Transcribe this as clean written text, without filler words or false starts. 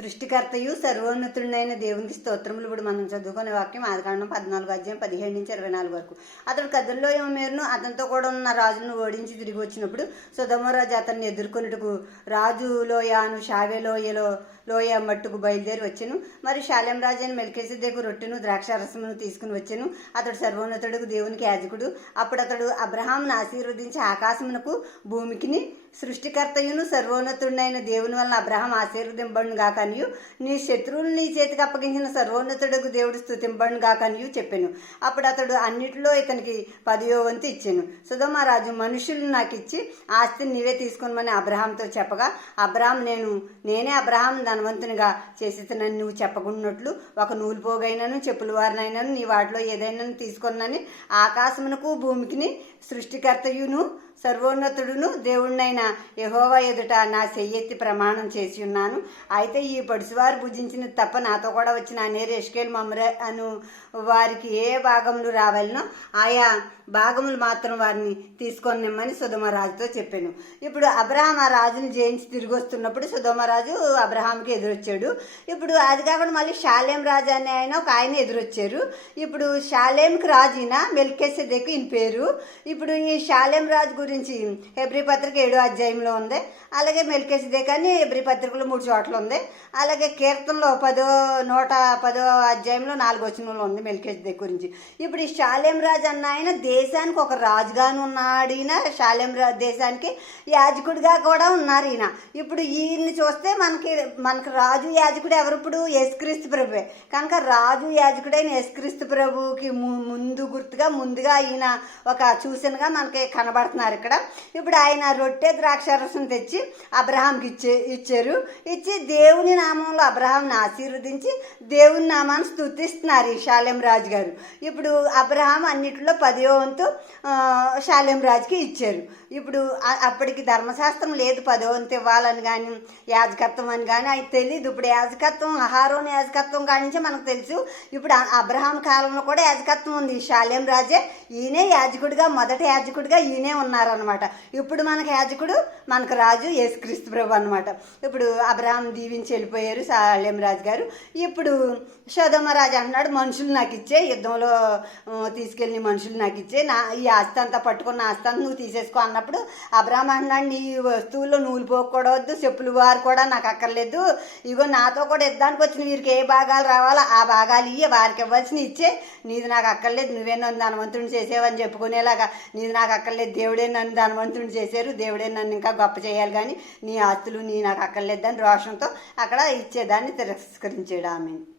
సృష్టికర్తయు సర్వోన్నతుడైన దేవునికి స్తోత్రములు. ఇప్పుడు మనం చదువుకునే వాక్యం ఆదికాండం 14 అధ్యాయం 17 నుంచి 24 వరకు. అతడు కదల్లోయమేరును అతనితో కూడా ఉన్న రాజులను ఓడించి తిరిగి వచ్చినప్పుడు సొదొమ రాజు అతన్ని ఎదుర్కొనుటకు రాజు లోయను షావే లోయ మట్టుకు బయలుదేరి వచ్చెను. మరి షాలెం రాజు అయిన మెల్కీసెదెకు రొట్టెను ద్రాక్షారసమును తీసుకుని వచ్చెను. అతడు సర్వోన్నతుడు దేవునికి యాజకుడు. అప్పుడు అతడు అబ్రహామును ఆశీర్వదించి ఆకాశమునకు భూమికిని సృష్టికర్తయును సర్వోన్నతుడైన దేవుని వలన అబ్రహాం ఆశీర్వదింపబడును గాకనియు నీ శత్రువులు నీ చేతికి అప్పగించిన సర్వోన్నతుడకు దేవుడు స్తుతింపబడును గాకనియు చెప్పెను. అప్పుడు అతడు అన్నిటిలో ఇతనికి 10వ వంతు ఇచ్చెను. సొదొమ రాజు మనుషులు నాకు ఇచ్చి ఆస్తిని నీవే తీసుకొనమని అబ్రహాంతో చెప్పగా అబ్రహాం నేనే అబ్రహాం ధనవంతునిగా చేసేతనని నువ్వు చెప్పకున్నట్లు ఒక నూలు పోగైనను చెప్పుల వారినైనాను నీ వాటిలో ఏదైనా తీసుకొనని ఆకాశమునకు భూమికిని సృష్టికర్తయును సర్వోన్నతుడును దేవుడినైన యెహోవా ఎదుట నా చెయ్యెత్తి ప్రమాణం చేసి ఉన్నాను. అయితే ఈ పడుసువారు భుజించిన తప్ప నాతో కూడా వచ్చిన అనేరు ఎష్కేల్ మమ్రే అను వారికి ఏ భాగములు రావాలనో ఆయా భాగములు మాత్రం వారిని తీసుకొని నిమ్మని సొదొమ రాజుతో చెప్పాను. ఇప్పుడు అబ్రహాం ఆ రాజును జయించి తిరిగి వస్తున్నప్పుడు సొదొమ రాజు అబ్రహాంకి ఎదురొచ్చాడు. ఇప్పుడు అది కాకుండా మళ్ళీ షాలేం రాజు అనే ఒక ఆయన ఎదురొచ్చారు. ఇప్పుడు షాలేంకి రాజు ఈయన మెల్కీసెదెకు ఈయన పేరు. ఇప్పుడు ఈ షాలేం రాజు గురించి హెబ్రీ పత్రిక 7వ అధ్యాయంలో ఉంది. అలాగే మెల్కీసెదెకు అని హెబ్రీ పత్రికలో 3 చోట్ల ఉంది. అలాగే కీర్తనలో 110వ అధ్యాయంలో 4 వచనంలో ఉంది మెల్కీసెదెకు గురించి. ఇప్పుడు ఈ షాలేం రాజు అన్న ఆయన దేశానికి ఒక రాజుగాను ఉన్నాడు. ఈయన షాలేం దేశానికి యాజకుడిగా కూడా ఉన్నారు ఈయన. ఇప్పుడు ఈయన్ని చూస్తే మనకి రాజు యాజకుడు ఎవరు? ఇప్పుడు యేసుక్రీస్తు ప్రభువే. కనుక రాజు యాజకుడైన యేసుక్రీస్తు ప్రభువుకి ముందుగా ఈయన ఒక సూచనగా మనకి కనబడుతున్నారు ఇక్కడ. ఇప్పుడు ఆయన రొట్టె ద్రాక్షారసం తెచ్చి అబ్రహాంకి ఇచ్చారు. ఇచ్చి దేవుని నామంలో అబ్రహాంని ఆశీర్వదించి దేవుని నామాన్ని స్తుతిస్తున్నారు ఈ షాలేం రాజు గారు. ఇప్పుడు అబ్రహాం అన్నిటిలో 10వ వంతు షాలేం రాజుకి ఇచ్చారు. ఇప్పుడు అప్పటికి ధర్మశాస్త్రం లేదు 10వ వంతు ఇవ్వాలని కానీ యాజకత్వం అని కానీ అది తెలియదు. ఇప్పుడు యాజకత్వం అహారోని యాజకత్వం కానించే మనకు తెలుసు. ఇప్పుడు అబ్రహాం కాలంలో కూడా యాజకత్వం ఉంది. షాలేం రాజే ఈయనే యాజకుడిగా మొదటి యాజకుడిగా ఈయనే ఉన్నారనమాట. ఇప్పుడు మనకు యాజకుడు మనకు రాజు యేసుక్రీస్తు ప్రభు అనమాట. ఇప్పుడు అబ్రహాం దీవించి వెళ్ళిపోయారు షాలేం రాజు గారు. ఇప్పుడు సొదొమ రాజు అంటున్నాడు మనుషులు నాకు ఇచ్చే, యుద్ధంలో తీసుకెళ్ళి మనుషులు నాకు ఇచ్చే, ఈ ఆస్తి అంతా పట్టుకున్న ఆస్తి అంతా నువ్వు తీసేసుకో అన్నప్పుడు అబ్రహాం అంటున్నాడు నీ వస్తువుల్లో నూలు పోకూడవద్దు, చెప్పులు వారు కూడా నాకు అక్కర్లేదు. ఇగో నాతో కూడా యుద్ధానికి వచ్చిన వీరికి ఏ భాగాలు రావాలో ఆ భాగాలు ఇయ్యే, వారికి ఇవ్వాల్సిన ఇచ్చే, నీది నాకు అక్కర్లేదు, నువ్వే నన్ను ధనవంతుడిని చేసేవని చెప్పుకునేలాగా నీది నాకు అక్కర్లేదు, దేవుడే నన్ను ధనవంతుడిని చేశారు, దేవుడే నన్ను ఇంకా గొప్ప చేయాలి కానీ నీ ఆస్తులు నీ నాకు అక్కర్లేదు అని రోషంతో అక్కడ ఇచ్చేదాన్ని తిరస్కరించాడు ఆమె.